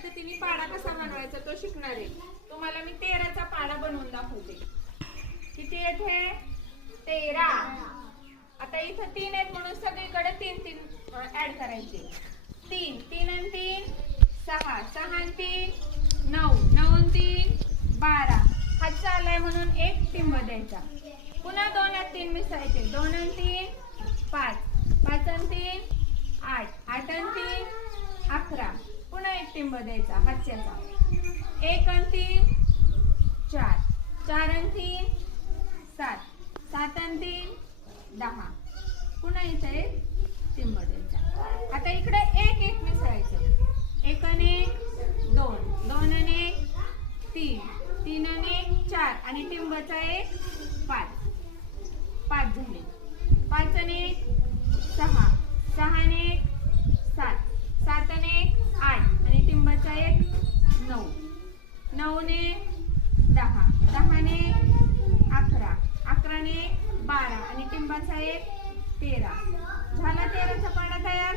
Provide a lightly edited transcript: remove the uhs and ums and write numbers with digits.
पद्धतीने पाढा कसा बनवायचा तो शिकणार आहे। तुम्हाला मी 13चा पाढा बनवून दाखवते। किती येथे 13। आता इथं 3 आहेत म्हणून सगळीकडे 3 ऍड करायचे। 3 आणि 3 6, 6 आणि 3 9, 9 आणि 3 12। हात चाललाय म्हणून एक टिंब द्यायचा। पुन्हा 2 आणि 3 मिसळायचे। 2 आणि 3 5, 5 आणि 3 8, 8 आणि 3 11। पुन्हा एक टिंब द्यायचा हातच्याचा। 1 आणि 3 4, 4 आणि 3 7, 7 आणि 3 10। पुन्हा इथे एक टिंब द्यायचा। आता इकडे एक एक मिसळायचं। 1 आणि 1 2, 2 आणि 1 3, 3 आणि 1 4 आणि टिंबचा एक 5, 5 झाले। 5 आणि 1 6, 6 आणि 1 7, 7 आणि 1 8 आणि टिंबाचा एक 9, 9 आणि 1 10, 10 आणि 1 11, 11 आणि 1 12 आणि टिंबाचा एक 13। झाला 13चा पाढा तयार।